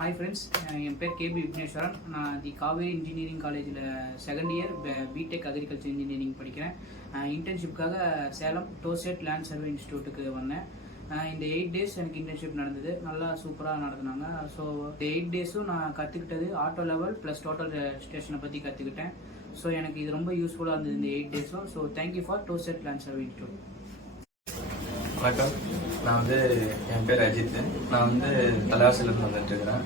Hi friends, என் பேர் K P Vigneshwaran. நான் the Kaveri engineering காலேஜில் second year B Tech agriculture engineering படிக்கிறேன். இன்டர்ன்ஷிப்காக சேலம் டோசெட் லேண்ட் சர்வே இன்ஸ்டியூட்டுக்கு வந்தேன். இந்த 8 days எனக்கு இன்டர்ன்ஷிப் நடந்தது. நல்லா சூப்பராக நடத்துனாங்க. ஸோ இந்த 8 days நான் கற்றுக்கிட்டது ஆட்டோ லெவல் ப்ளஸ் டோட்டல் ஸ்டேஷனை பற்றி கற்றுக்கிட்டேன். ஸோ எனக்கு இது ரொம்ப யூஸ்ஃபுல்லாக இருந்தது இந்த 8 days. ஸோ தேங்க்யூ ஃபார் டோசெட் லேண்ட் சர்வே இன்ஸ்டியூட். வணக்கம், நான் என் பேர் அஜித். நான் தலைவாசலேருந்து வந்துட்டுருக்கிறேன்.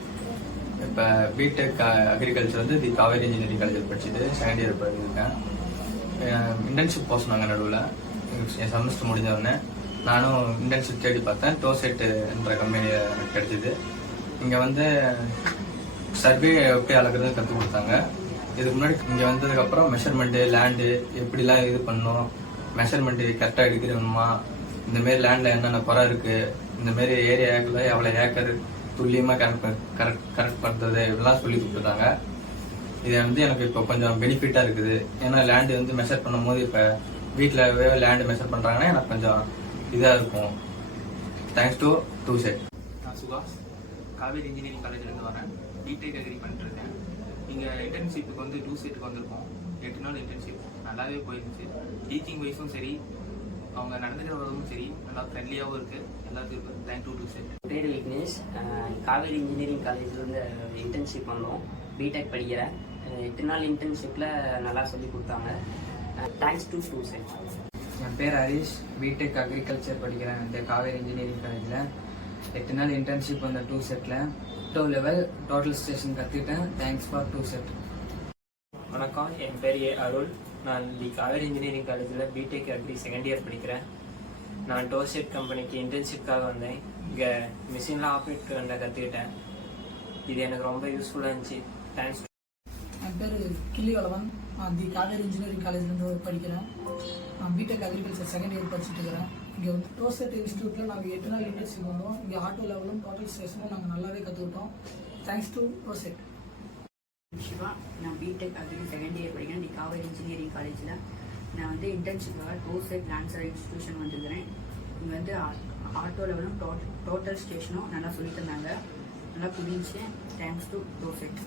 இப்போ BTech agriculture the Kaveri engineering காலேஜில் படிச்சுட்டு செகண்ட் இயர் படிச்சிருக்கேன். இன்டர்ன்ஷிப் போக சொன்னாங்க. நடுவில் என் செமஸ்டர் முடிஞ்சவொடனே நானும் இன்டர்ன்ஷிப் தேடி பார்த்தேன். டோசெட் என்ற கம்பெனியில் எனக்கு கிடைச்சிது. இங்கே சர்வே எப்படி அளக்குறதுன்னு கற்றுக் கொடுத்தாங்க. இதுக்கு முன்னாடி இங்கே வந்ததுக்கப்புறம் மெஷர்மெண்ட்டு, லேண்டு எப்படிலாம் இது பண்ணணும், மெஷர்மெண்ட்டு கரெக்டாக எடுக்கணுமா, இந்தமாரி லேண்டில் என்னென்ன குறை இருக்குது, இந்தமாரி ஏரியாக்குள்ள எவ்வளோ ஏக்கர் துல்லியமாக கரெக்ட் பண்ணுறது இதெல்லாம் சொல்லி கொடுத்துட்டாங்க. இது எனக்கு இப்போ கொஞ்சம் பெனிஃபிட்டாக இருக்குது. ஏன்னா லேண்டு மெஷர் பண்ணும்போது இப்போ வீட்டில் லேண்டு மெஷர் பண்ணுறாங்கன்னா எனக்கு கொஞ்சம் இதாக இருக்கும். தேங்க்ஸ் டு டோசெட். நான் சுகாஷ், காவேரி இன்ஜினியரிங் காலேஜ்லேருந்து வரேன். பிடெக் அக்ரி பண்ணிட்டுருக்கேன். இங்கே இன்டர்ன்ஷிப்புக்கு டோசெட்டுக்கு வந்திருக்கோம். 8 நாள் இன்டர்ன்ஷிப் நல்லாவே போயிருந்துச்சு. டீச்சிங் வைஸும் சரி, அவங்க நடந்துக்கிற வரதும் சரி, நல்லா ஃப்ரெண்ட்லியாகவும் இருக்குது. எல்லாத்துக்கும் தேங்க் டு டோசெட். பேர் விக்னேஷ். காவேரி இன்ஜினியரிங் காலேஜ்லேருந்து இன்டர்ன்ஷிப் பண்ணோம். பிடெக் படிக்கிறேன். 8 நாள் இன்டர்ன்ஷிப்பில் நல்லா சொல்லி கொடுத்தாங்க. Thanks to டோசெட். என் பேர் ஹரிஷ், பிடெக் அக்ரிகல்ச்சர் படிக்கிறேன் இந்த காவேரி இன்ஜினியரிங் காலேஜில். 8 நாள் இன்டர்ன்ஷிப் அந்த டோசெட்டில் டோ லெவல் டோட்டல் ஸ்டேஷன் கற்றுக்கிட்டேன். தேங்க்ஸ் ஃபார் டோசெட். வணக்கம், என் பேர் அருள். நான் தி காவேரி இன்ஜினியரிங் காலேஜில் பிடெக் அக்ரி செகண்ட் இயர் படிக்கிறேன். நான் டோசெட் கம்பெனிக்கு இன்டர்ன்ஷிப்காக வந்தேன். இங்கே மிஷின்லாம் ஆப்ரேட் பண்ண கற்றுக்கிட்டேன். இது எனக்கு ரொம்ப யூஸ்ஃபுல்லாக இருந்துச்சு. தேங்க்ஸ். என் பேர் கிள்ளிவளவன். நான் தி காவேரி இன்ஜினியரிங் காலேஜ்லேருந்து படிக்கிறேன். நான் பிடெக் அக்ரிகல்ச்சர் செகண்ட் இயர் படிச்சுட்டு இருக்கிறேன். இங்கே டோசெட் இன்ஸ்டியூட்டில் நாங்கள் 8 நாள் இன்டர்ன்ஷிப் வந்தோம். இங்கே ஆட்டோ லெவலும் டோட்டல் ஸ்டேஷனும் நாங்கள் நல்லாவே கற்றுக்கிட்டோம். Thanks to டோசெட். சிவா, நான் பிடெக் அக்ரி செகண்ட் இயர் படிக்கிறேன் தி காவேரி இன்ஜினியரிங் காலேஜில். நான் இன்டர்ன்ஷிப்பாக டோசெட் லேண்ட் சர்வே இன்ஸ்டியூஷன் வந்துருக்கிறேன். இங்கே ஆட்டோ லெவலும் டோட்டல் ஸ்டேஷனும் நல்லா சொல்லி தந்தாங்க. நல்லா புரிஞ்சு. Thanks to டோசெட்.